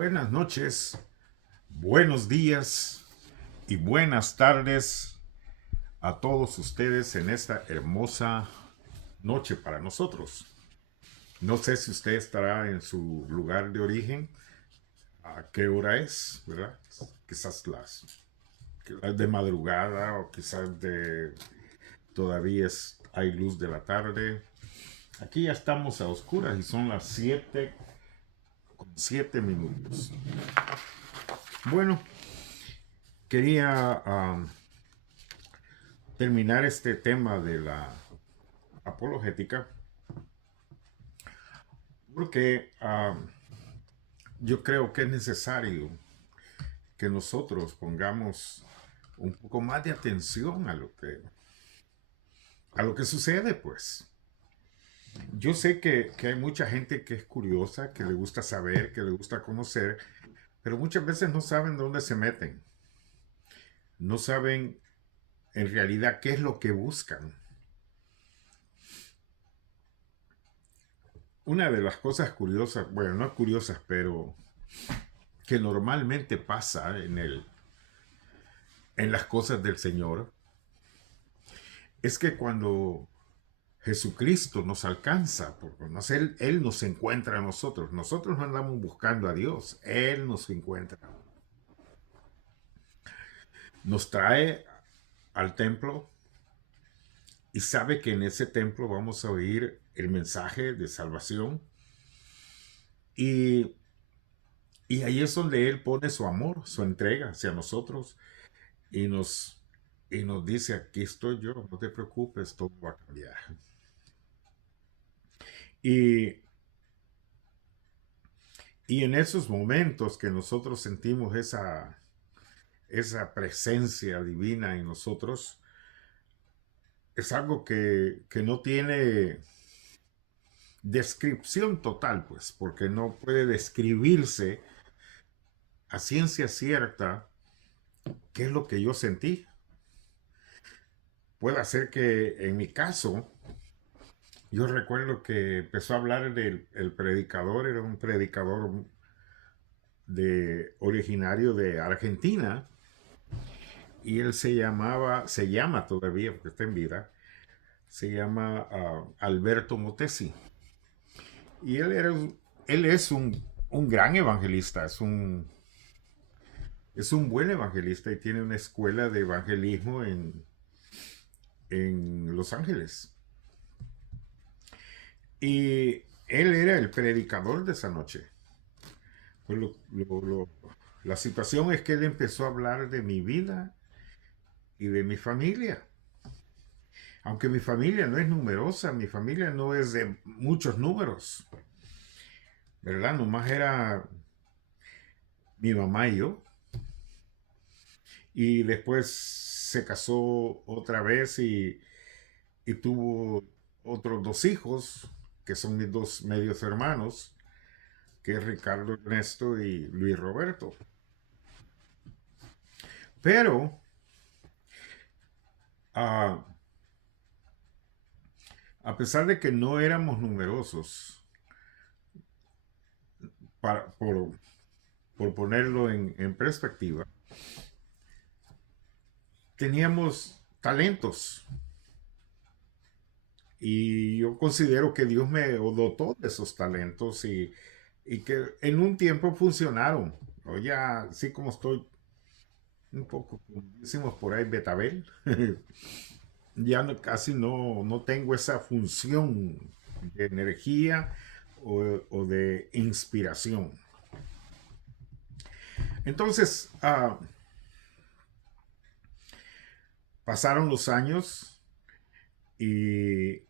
Buenas noches, buenos días y buenas tardes a todos ustedes en esta hermosa noche para nosotros. No sé si usted estará en su lugar de origen, a qué hora es, ¿verdad? Quizás las de madrugada o quizás todavía hay luz de la tarde. Aquí ya estamos a oscuras y son las 7 con 7 minutos. Bueno, quería terminar este tema de la apologética porque yo creo que es necesario que nosotros pongamos un poco más de atención a lo que sucede, pues. Yo sé que hay mucha gente que es curiosa, que le gusta saber, que le gusta conocer, pero muchas veces no saben dónde se meten. No saben en realidad qué es lo que buscan. Una de las cosas curiosas, bueno, no curiosas, pero que normalmente pasa en las cosas del Señor, es que cuando Jesucristo nos alcanza, porque él nos encuentra a nosotros. Nosotros no andamos buscando a Dios, Él nos encuentra. Nos trae al templo y sabe que en ese templo vamos a oír el mensaje de salvación. Y, y ahí es donde Él pone su amor, su entrega hacia nosotros y nos dice, aquí estoy yo, no te preocupes, todo va a cambiar. Y, y en esos momentos que nosotros sentimos esa presencia divina en nosotros, es algo que no tiene descripción total, pues, porque no puede describirse a ciencia cierta qué es lo que yo sentí. Puede ser que en mi caso, yo recuerdo que empezó a hablar del el predicador, era un predicador originario de Argentina, y él se llama todavía, porque está en vida, se llama Alberto Motesi. Y él es un gran evangelista, es un buen evangelista y tiene una escuela de evangelismo en Los Ángeles. Y él era el predicador de esa noche. Pues la situación es que él empezó a hablar de mi vida y de mi familia. Aunque mi familia no es numerosa, mi familia no es de muchos números, ¿verdad? Nomás era mi mamá y yo. Y después se casó otra vez y tuvo otros dos hijos, que son mis dos medios hermanos, que es Ricardo Ernesto y Luis Roberto. Pero a, a pesar de que no éramos numerosos, para, por ponerlo en perspectiva, teníamos talentos. Y yo considero que Dios me dotó de esos talentos y que en un tiempo funcionaron. Yo ya, así como estoy un poco, como decimos por ahí, betabel, ya casi no tengo esa función de energía o de inspiración. Entonces, pasaron los años y,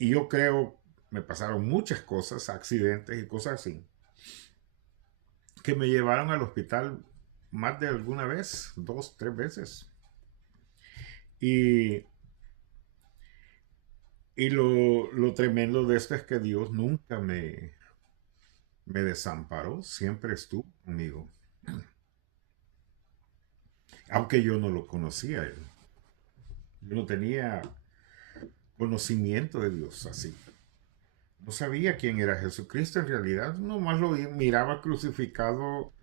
y yo creo, me pasaron muchas cosas, accidentes y cosas así, que me llevaron al hospital más de alguna vez, dos, tres veces. Y, y lo tremendo de esto es que Dios nunca me desamparó, siempre estuvo conmigo, aunque yo no lo conocía él. Yo no tenía conocimiento de Dios así. No sabía quién era Jesucristo en realidad, nomás miraba crucificado,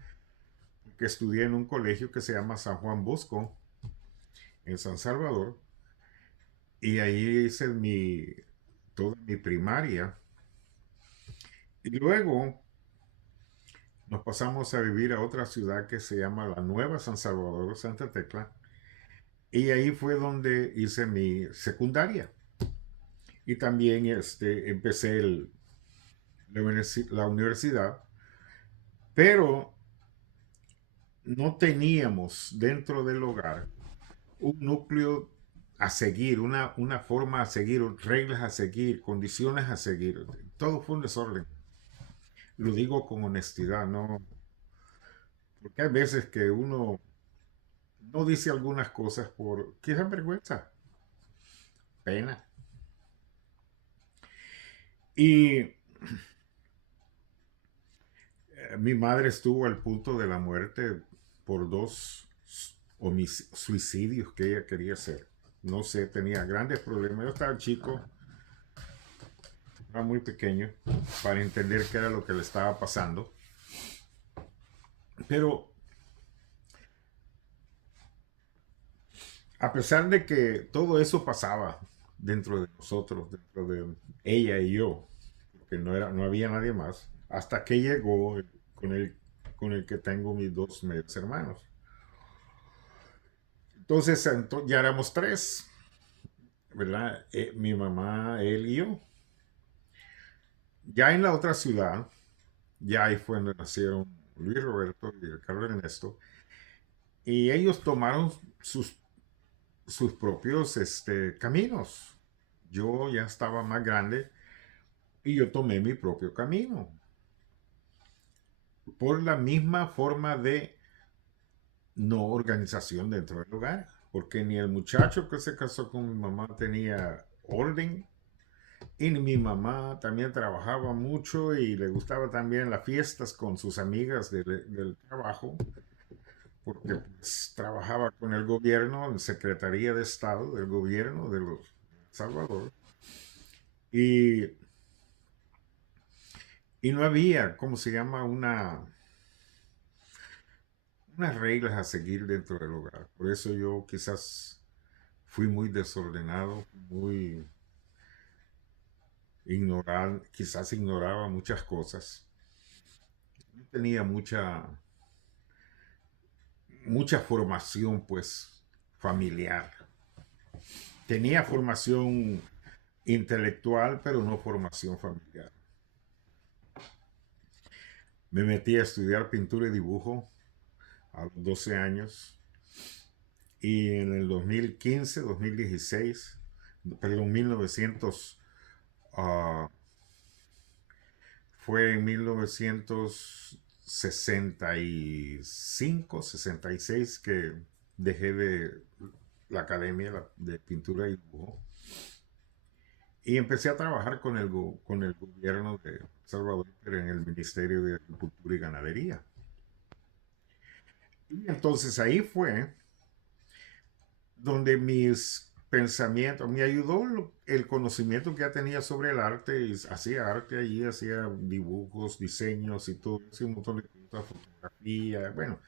que estudié en un colegio que se llama San Juan Bosco, en San Salvador, y ahí hice toda mi primaria. Y luego nos pasamos a vivir a otra ciudad que se llama la Nueva San Salvador, Santa Tecla, y ahí fue donde hice mi secundaria. Y también empecé la universidad, pero no teníamos dentro del hogar un núcleo a seguir, una forma a seguir, reglas a seguir, condiciones a seguir. Todo fue un desorden. Lo digo con honestidad, ¿no? Porque hay veces que uno no dice algunas cosas por quizás vergüenza, pena. Y mi madre estuvo al punto de la muerte por dos suicidios que ella quería hacer. No sé, tenía grandes problemas. Yo estaba chico, era muy pequeño para entender qué era lo que le estaba pasando. Pero a pesar de que todo eso pasaba dentro de nosotros, dentro de ella y yo, porque no había nadie más, hasta que llegó con el, con el que tengo mis dos medios hermanos. Entonces ya éramos tres, ¿verdad? Mi mamá, él y yo. Ya en la otra ciudad, ya ahí fue donde nacieron Luis Roberto y Carlos Ernesto, y ellos tomaron sus propios caminos. Yo ya estaba más grande y yo tomé mi propio camino. Por la misma forma de no organización dentro del hogar. Porque ni el muchacho que se casó con mi mamá tenía orden. Y mi mamá también trabajaba mucho y le gustaba también las fiestas con sus amigas del trabajo. Porque pues, trabajaba con el gobierno, en Secretaría de Estado del gobierno de los Salvador. Y, y no había, ¿cómo se llama? Unas reglas a seguir dentro del hogar. Por eso yo quizás fui muy desordenado, muy quizás ignoraba muchas cosas. No tenía mucha formación, pues, familiar. Tenía formación intelectual, pero no formación familiar. Me metí a estudiar pintura y dibujo a los 12 años y en el 2015, 2016, perdón, 1900, uh, fue en 1965, 66 que dejé de la academia de pintura y dibujo y empecé a trabajar con el gobierno de Salvador, pero en el Ministerio de Agricultura y Ganadería. Y entonces ahí fue donde mis pensamientos, me ayudó el conocimiento que ya tenía sobre el arte, y hacía arte allí, hacía dibujos, diseños y todo, hacía un montón de cosas, fotografía, bueno,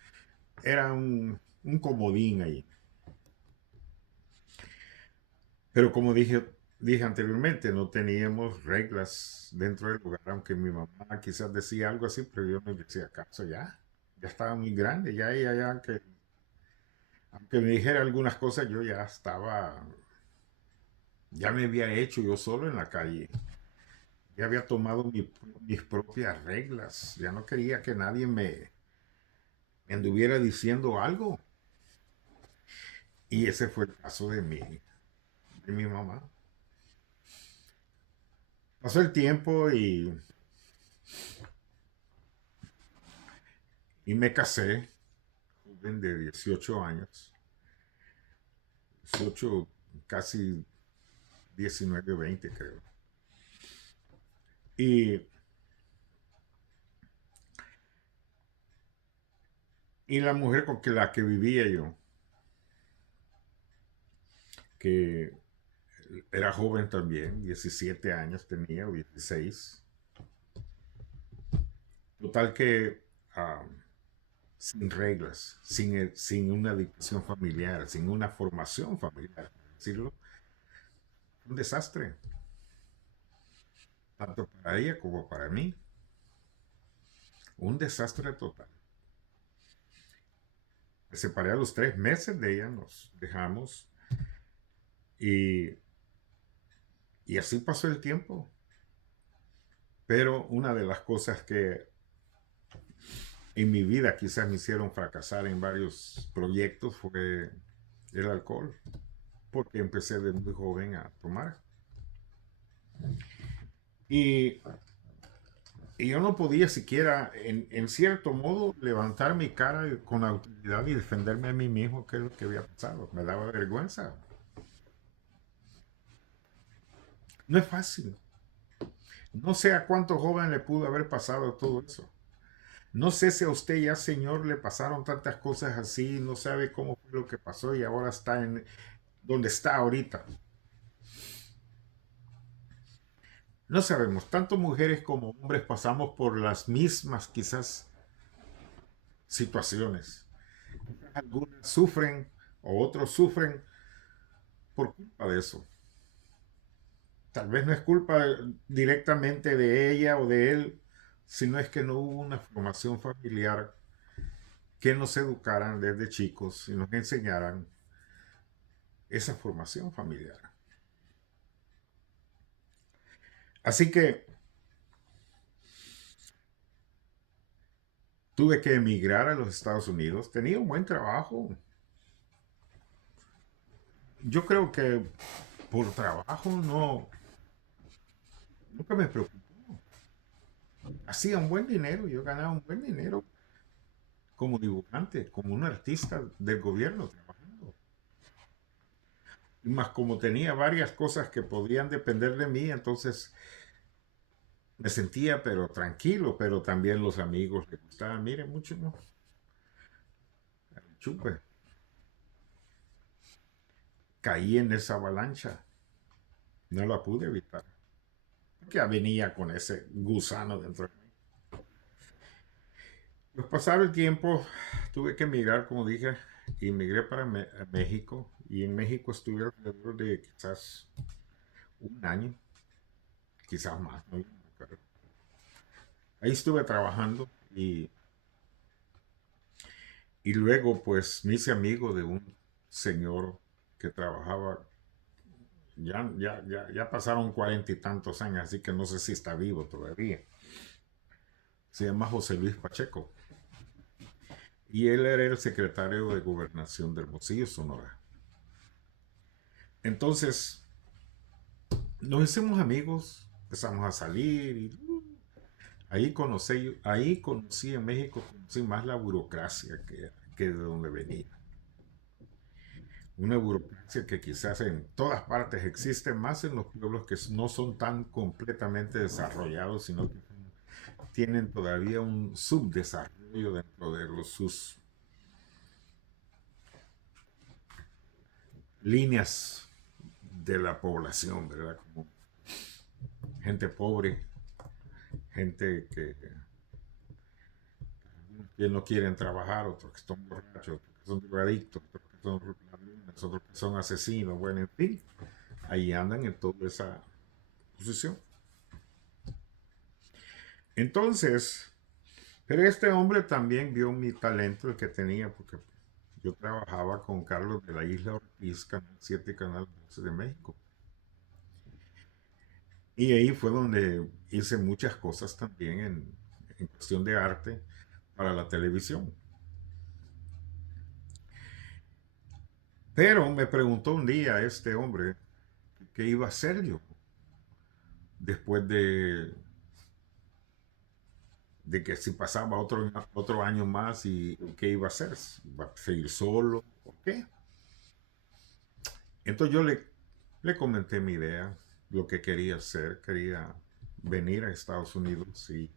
era un comodín ahí. Pero como dije anteriormente, no teníamos reglas dentro del lugar, aunque mi mamá quizás decía algo así, pero yo no le hacía caso ya estaba muy grande, ya, aunque me dijera algunas cosas, yo ya me había hecho yo solo en la calle. Ya había tomado mis propias reglas. Ya no quería que nadie me anduviera diciendo algo. Y ese fue el caso de mi mamá. Pasó el tiempo y me casé, joven de 18 años. 18, casi 19, 20 creo. Y, y la mujer la que vivía yo, que Era joven también, 17 años tenía, o 16. Total que ah, sin reglas, sin una educación familiar, sin una formación familiar, por decirlo, un desastre, tanto para ella como para mí, un desastre total. Me separé a los 3 meses de ella, nos dejamos y, y así pasó el tiempo. Pero una de las cosas que en mi vida quizás me hicieron fracasar en varios proyectos fue el alcohol, porque empecé de muy joven a tomar. Y, y yo no podía siquiera, en cierto modo, levantar mi cara con autoridad y defenderme a mí mismo, que es lo que había pasado. Me daba vergüenza. No es fácil. No sé a cuánto joven le pudo haber pasado todo eso. No sé si a usted ya, señor, le pasaron tantas cosas así, no sabe cómo fue lo que pasó y ahora está en donde está ahorita. No sabemos, tanto mujeres como hombres pasamos por las mismas quizás situaciones. Algunas sufren o otros sufren por culpa de eso. Tal vez no es culpa directamente de ella o de él, sino es que no hubo una formación familiar que nos educaran desde chicos y nos enseñaran esa formación familiar. Así que tuve que emigrar a los Estados Unidos. Tenía un buen trabajo. Yo creo que por trabajo no, nunca me preocupó. Hacía un buen dinero, yo ganaba un buen dinero como dibujante, como un artista del gobierno trabajando. Y más como tenía varias cosas que podían depender de mí, entonces me sentía pero tranquilo, pero también los amigos le gustaban, mire, mucho no, chupe, caí en esa avalancha, no la pude evitar, porque venía con ese gusano dentro de mí. Pues pasado el tiempo, tuve que emigrar, como dije, y emigré para México, y en México estuve alrededor de quizás un año, quizás más, no me acuerdo. Ahí estuve trabajando y luego pues me hice amigo de un señor que trabajaba, ya pasaron 40 y tantos años, así que no sé si está vivo todavía. Se llama José Luis Pacheco. Y él era el secretario de Gobernación de Hermosillo, Sonora. Entonces, nos hicimos amigos, empezamos a salir y ahí conocí en México, conocí más la burocracia que de donde venía. Una burocracia que quizás en todas partes existe, más en los pueblos que no son tan completamente desarrollados, sino que tienen todavía un subdesarrollo dentro de sus líneas de la población, ¿verdad? Como gente pobre, gente que no quieren trabajar, otros que son borrachos, otros que son drogadictos, otros que son ladrones, otros que son asesinos, bueno, en fin, ahí andan en toda esa posición. Entonces, pero este hombre también vio mi talento, el que tenía, porque yo trabajaba con Carlos de la Isla Ortiz, Canal 7 y Canal 12 de México. Y ahí fue donde hice muchas cosas también en cuestión de arte para la televisión. Pero me preguntó un día este hombre qué iba a hacer yo después de que si pasaba otro año más y qué iba a hacer, iba a seguir solo o qué. Entonces yo le comenté mi idea, lo que quería hacer, quería venir a Estados Unidos y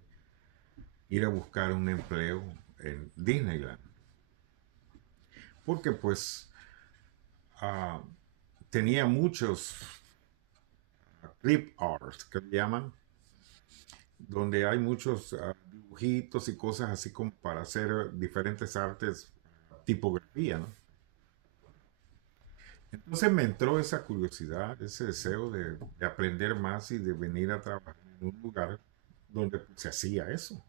ir a buscar un empleo en Disneyland. Porque pues ah, tenía muchos. clip art, que le llaman, donde hay muchos dibujitos y cosas así como para hacer diferentes artes, tipografía, ¿no? Entonces me entró esa curiosidad, ese deseo de aprender más y de venir a trabajar en un lugar donde pues, se hacía eso.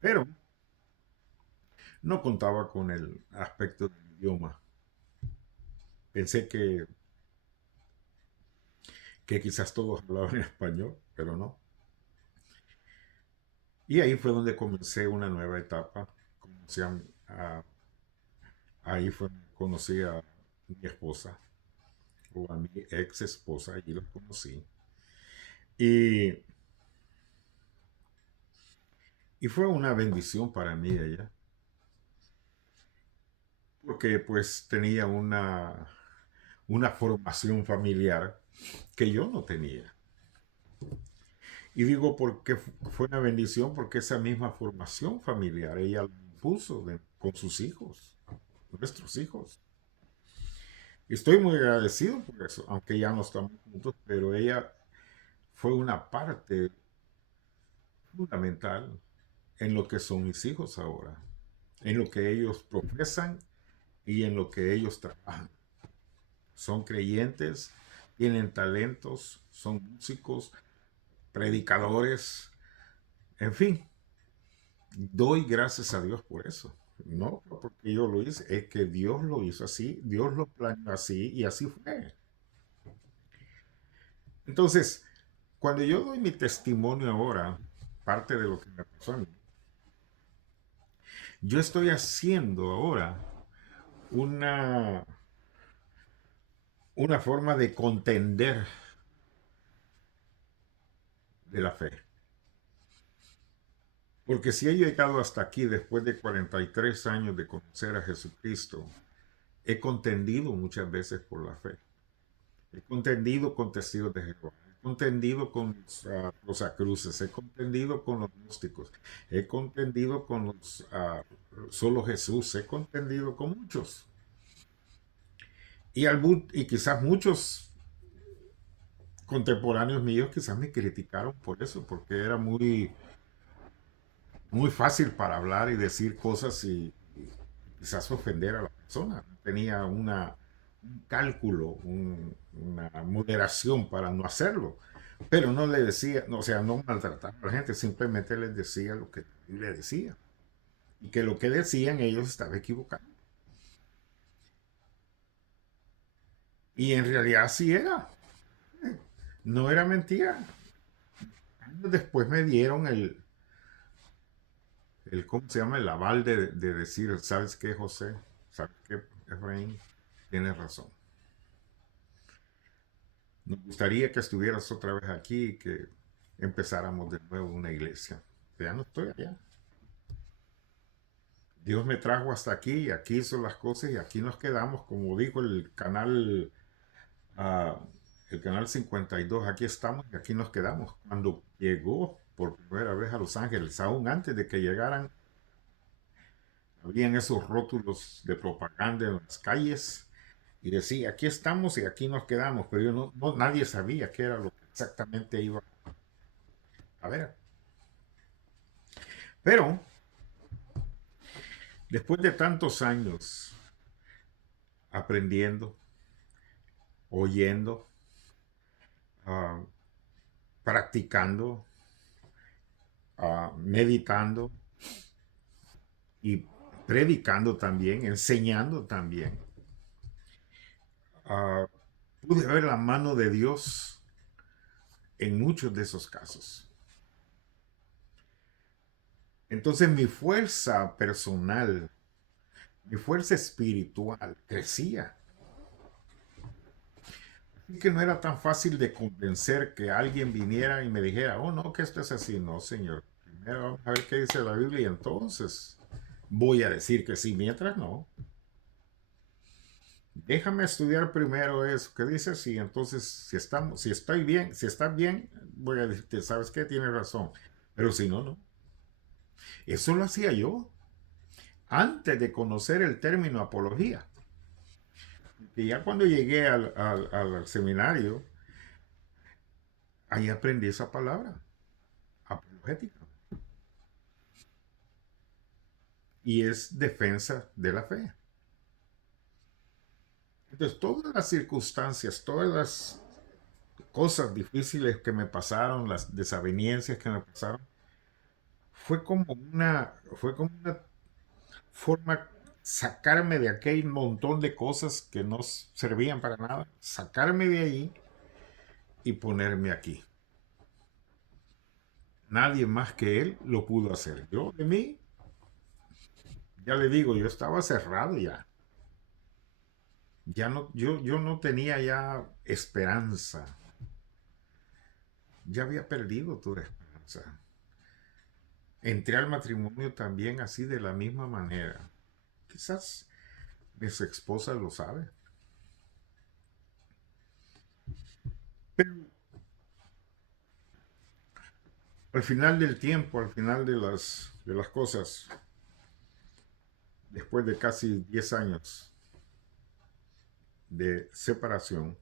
Pero no contaba con el aspecto del idioma. Pensé que quizás todos hablaban español, pero no. Y ahí fue donde comencé una nueva etapa. Conocí ahí fue donde conocí a mi esposa o a mi ex esposa, allí la conocí. Y, y fue una bendición para mí ella, porque pues tenía una formación familiar que yo no tenía. Y digo porque fue una bendición porque esa misma formación familiar ella la impuso con sus hijos, nuestros hijos. Y estoy muy agradecido por eso, aunque ya no estamos juntos, pero ella fue una parte fundamental en lo que son mis hijos ahora, en lo que ellos profesan y en lo que ellos trabajan. Son creyentes, tienen talentos, son músicos, predicadores, en fin, doy gracias a Dios por eso. No porque yo lo hice, es que Dios lo hizo así, Dios lo planeó así y así fue. Entonces, cuando yo doy mi testimonio ahora, parte de lo que me pasó a mí, yo estoy haciendo ahora una, una forma de contender de la fe. Porque si he llegado hasta aquí después de 43 años de conocer a Jesucristo, he contendido muchas veces por la fe. He contendido con testigos de Jehová. He contendido con los acruces. He contendido con los gnósticos. He contendido con los solo Jesús. He contendido con muchos. Y quizás muchos contemporáneos míos quizás me criticaron por eso, porque era muy fácil para hablar y decir cosas y quizás ofender a la persona. Tenía un cálculo, una moderación para no hacerlo. Pero no le decía, no, o sea, no maltrataba a la gente, simplemente les decía lo que le decía. Y que lo que decían ellos estaba equivocado. Y en realidad sí era. No era mentira. Años después me dieron ¿cómo se llama? El aval de decir, ¿sabes qué, José? ¿Sabes qué, Efraín? Tienes razón. Nos gustaría que estuvieras otra vez aquí y que empezáramos de nuevo una iglesia. Ya no estoy allá. Dios me trajo hasta aquí, aquí hizo las cosas y aquí nos quedamos, como dijo ah, el canal 52, aquí estamos y aquí nos quedamos. Cuando llegó por primera vez a Los Ángeles, aún antes de que llegaran, habían esos rótulos de propaganda en las calles y decía, aquí estamos y aquí nos quedamos, pero yo nadie sabía qué era lo que exactamente iba a ver. Pero después de tantos años aprendiendo, oyendo, ah, practicando, meditando y predicando también, enseñando también, ah, pude ver la mano de Dios en muchos de esos casos. Entonces mi fuerza personal, mi fuerza espiritual crecía. Así que no era tan fácil de convencer que alguien viniera y me dijera, oh no, que esto es así. No, señor. Primero vamos a ver qué dice la Biblia y entonces voy a decir que sí, mientras no. Déjame estudiar primero eso. ¿Qué dice? Sí, entonces si estoy bien, si estás bien, voy a decirte, ¿sabes qué? Tienes razón. Pero si no, no. Eso lo hacía yo antes de conocer el término apología. Y ya cuando llegué al seminario, ahí aprendí esa palabra, apologética. Y es defensa de la fe. Entonces, todas las circunstancias, todas las cosas difíciles que me pasaron, las desavenencias que me pasaron, fue como una forma sacarme de aquel montón de cosas que no servían para nada, sacarme de ahí y ponerme aquí. Nadie más que él lo pudo hacer. Yo de mí, ya le digo, yo estaba cerrado ya. Ya no, yo no tenía ya esperanza. Ya había perdido toda esperanza. Entré al matrimonio también así de la misma manera. Quizás mi ex esposa lo sabe. Pero al final del tiempo, al final de las cosas, después de casi 10 años de separación,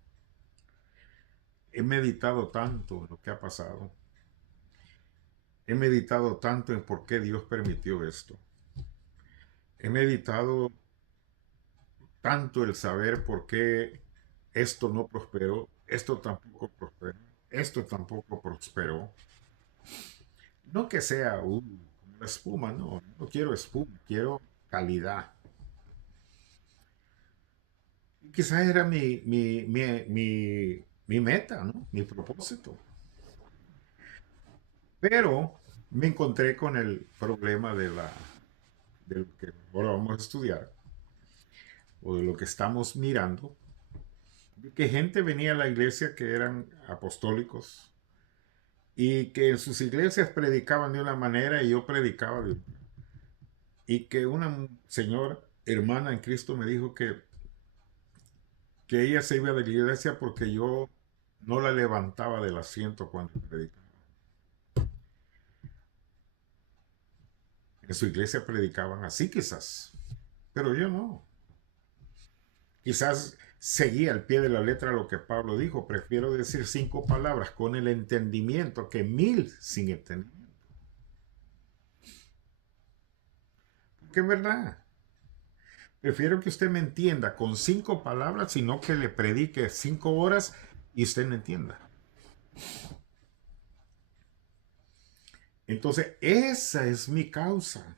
he meditado tanto en lo que ha pasado. He meditado tanto en por qué Dios permitió esto. He meditado tanto el saber por qué esto no prosperó, esto tampoco prosperó, esto tampoco prosperó. No que sea como la espuma, no, no quiero espuma, quiero calidad. Y quizás era mi meta, ¿no? Mi propósito. Pero me encontré con el problema de lo que ahora vamos a estudiar, o de lo que estamos mirando, de que gente venía a la iglesia que eran apostólicos y que en sus iglesias predicaban de una manera y yo predicaba de otra. Y que una señora, hermana en Cristo, me dijo que ella se iba de la iglesia porque yo no la levantaba del asiento cuando predicaba. En su iglesia predicaban así quizás, pero yo no. Quizás seguía al pie de la letra lo que Pablo dijo. Prefiero decir 5 palabras con el entendimiento que 1000 sin entendimiento. Porque es verdad. Prefiero que usted me entienda con 5 palabras, sino que le predique 5 horas y usted no entienda. Entonces, esa es mi causa.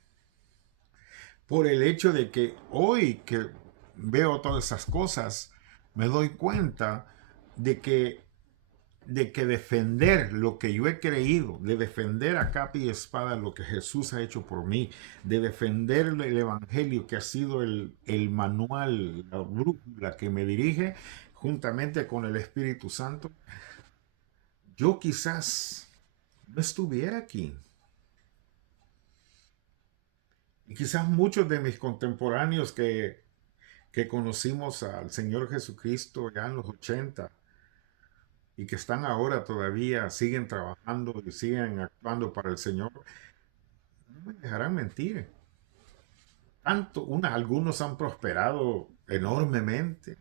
Por el hecho de que hoy que veo todas esas cosas, me doy cuenta de que defender lo que yo he creído, de defender a capa y espada lo que Jesús ha hecho por mí, de defender el Evangelio que ha sido el manual, la brújula que me dirige juntamente con el Espíritu Santo, yo quizás no estuviera aquí. Y quizás muchos de mis contemporáneos que conocimos al Señor Jesucristo ya en los 80 y que están ahora todavía, siguen trabajando y siguen actuando para el Señor, no me dejarán mentir. Algunos han prosperado enormemente,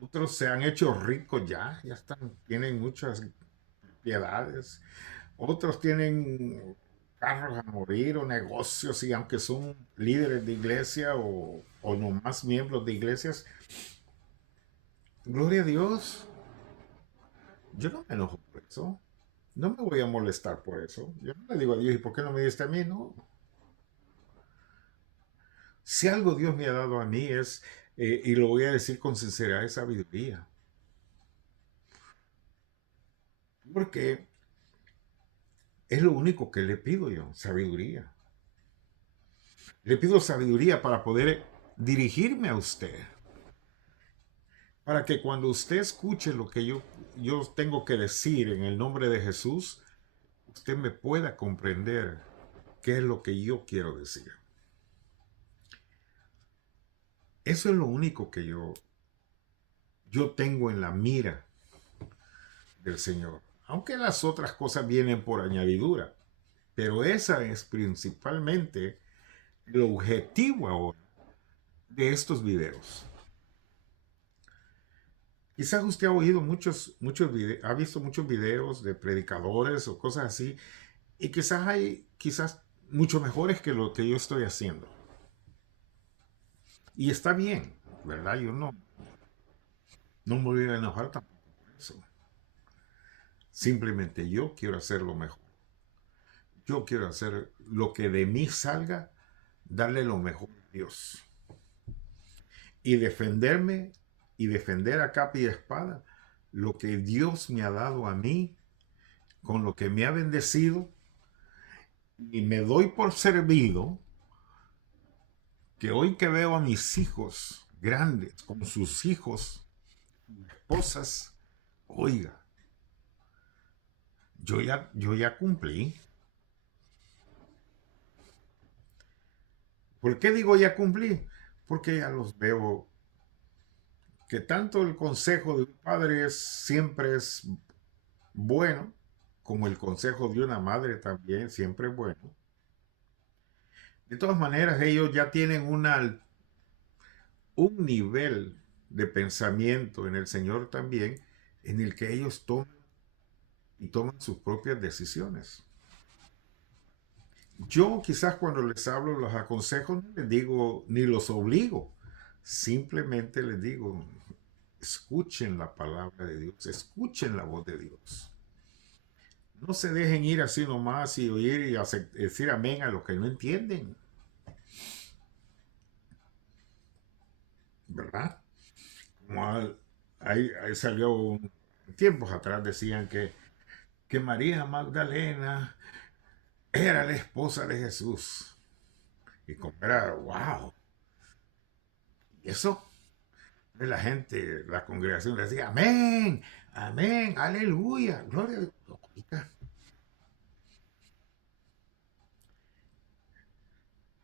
otros se han hecho ricos ya tienen muchas propiedades, otros tienen carros a morir o negocios y aunque son líderes de iglesia o nomás miembros de iglesias, gloria a Dios, yo no me enojo por eso, no me voy a molestar por eso, yo no le digo a Dios, ¿y por qué no me diste a mí? No, si algo Dios me ha dado a mí es, y lo voy a decir con sinceridad, es sabiduría. Porque es lo único que le pido yo, sabiduría. Le pido sabiduría para poder dirigirme a usted. Para que cuando usted escuche lo que yo tengo que decir en el nombre de Jesús, usted me pueda comprender qué es lo que yo quiero decir. Eso es lo único que yo tengo en la mira del Señor. Aunque las otras cosas vienen por añadidura. Pero esa es principalmente el objetivo ahora de estos videos. Quizás usted ha oído ha visto muchos videos de predicadores o cosas así, y quizás hay, quizás mucho mejores que lo que yo estoy haciendo. Y está bien, ¿verdad? Yo no me voy a enojar tampoco por eso. Simplemente yo quiero hacer lo mejor. Yo quiero hacer lo que de mí salga, darle lo mejor a Dios. Y defenderme y defender a capa y espada lo que Dios me ha dado a mí, con lo que me ha bendecido, y me doy por servido que hoy que veo a mis hijos grandes con sus hijos, esposas, oiga, yo ya cumplí. ¿Por qué digo ya cumplí? Porque ya los veo que tanto el consejo de un padre siempre es bueno, como el consejo de una madre también siempre es bueno. De todas maneras, ellos ya tienen un nivel de pensamiento en el Señor también, en el que ellos toman sus propias decisiones. Yo quizás cuando les hablo, los aconsejo, no les digo ni los obligo, simplemente les digo, escuchen la palabra de Dios, escuchen la voz de Dios. No se dejen ir así nomás y oír y decir amén a lo que no entienden, ¿verdad? Como ahí salió tiempos atrás, decían que María Magdalena era la esposa de Jesús. Y como era, wow, y eso, la gente, la congregación decía, amén, amén, aleluya, gloria a Dios. Oiga,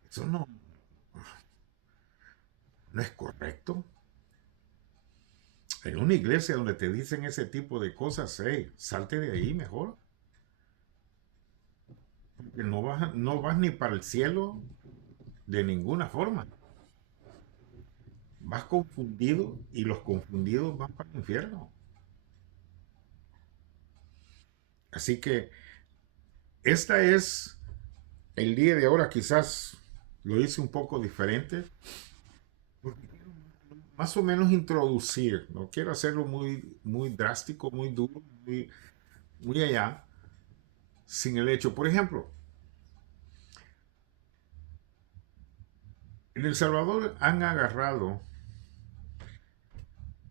eso no es correcto. En una iglesia donde te dicen ese tipo de cosas, hey, salte de ahí mejor. Porque no vas ni para el cielo de ninguna forma. Vas confundido y los confundidos van para el infierno. Así que esta es el día de ahora, quizás lo hice un poco diferente, porque quiero más o menos introducir, no quiero hacerlo muy, muy drástico, muy duro, muy allá, sin el hecho. Por ejemplo, en El Salvador han agarrado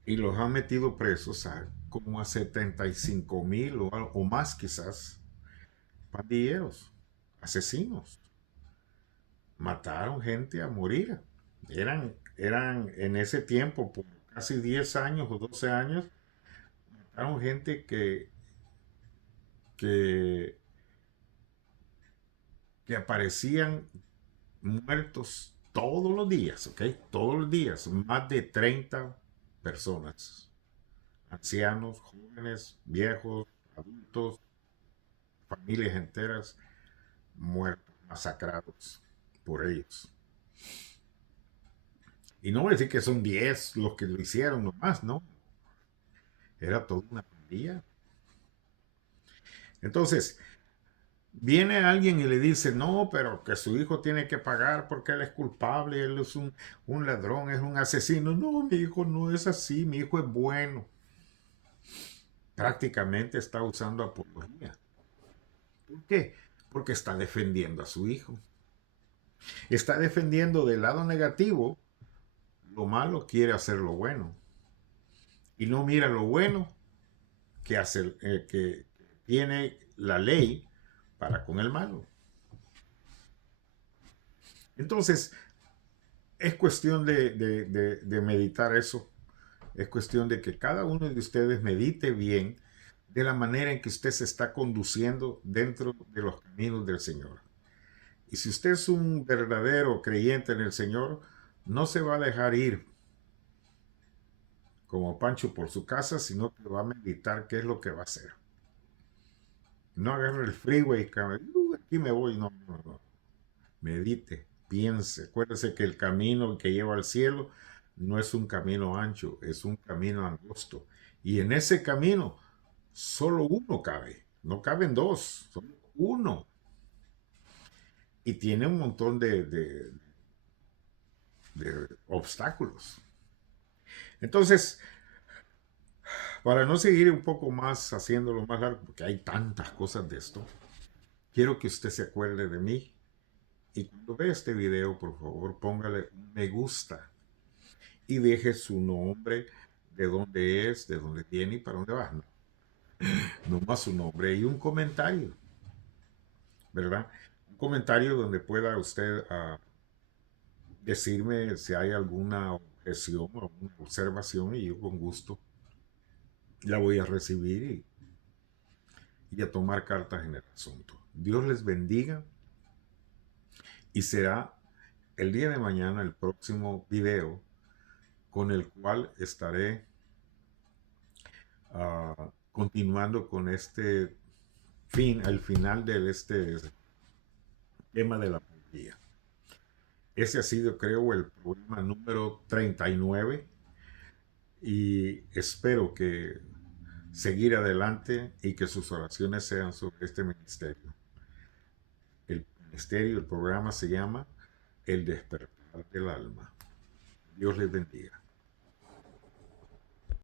y los han metido presos como a 75,000 o más quizás pandilleros, asesinos. Mataron gente a morir. Eran en ese tiempo, por casi 10 años o 12 años, mataron gente que, que aparecían muertos todos los días, ¿ok? Todos los días, más de 30 personas, ancianos, jóvenes, viejos, adultos, familias enteras muertos, masacrados por ellos. Y no voy a decir que son 10 los que lo hicieron nomás, no. Era toda una pandilla. Entonces, viene alguien y le dice, no, pero que su hijo tiene que pagar porque él es culpable, él es un ladrón, es un asesino. No, mi hijo no es así, mi hijo es bueno. Prácticamente está usando apología. ¿Por qué? Porque está defendiendo a su hijo. Está defendiendo del lado negativo lo malo, quiere hacer lo bueno. Y no mira lo bueno que tiene la ley para con el malo. Entonces, es cuestión de meditar eso. Es cuestión de que cada uno de ustedes medite bien de la manera en que usted se está conduciendo dentro de los caminos del Señor. Y si usted es un verdadero creyente en el Señor, no se va a dejar ir como Pancho por su casa, sino que va a meditar qué es lo que va a hacer. No agarre el freeway, aquí me voy, no, no. Medite, piense, acuérdese que el camino que lleva al cielo no es un camino ancho, es un camino angosto. Y en ese camino solo uno cabe, no caben dos, solo uno. Y tiene un montón de obstáculos. Entonces, para no seguir un poco más haciéndolo más largo, porque hay tantas cosas de esto, quiero que usted se acuerde de mí. Y cuando vea este video, por favor, póngale un me gusta y deje su nombre, de dónde es, de dónde viene y para dónde va. No, no más su nombre y un comentario, ¿verdad? Un comentario donde pueda usted decirme si hay alguna objeción o alguna observación y yo con gusto la voy a recibir y a tomar cartas en el asunto. Dios les bendiga y será el día de mañana el próximo video con el cual estaré continuando con este al final de este tema de la apología. Ese ha sido, creo, el programa número 39 y espero que seguir adelante y que sus oraciones sean sobre este ministerio. El ministerio, el programa se llama El despertar del alma. Dios les bendiga.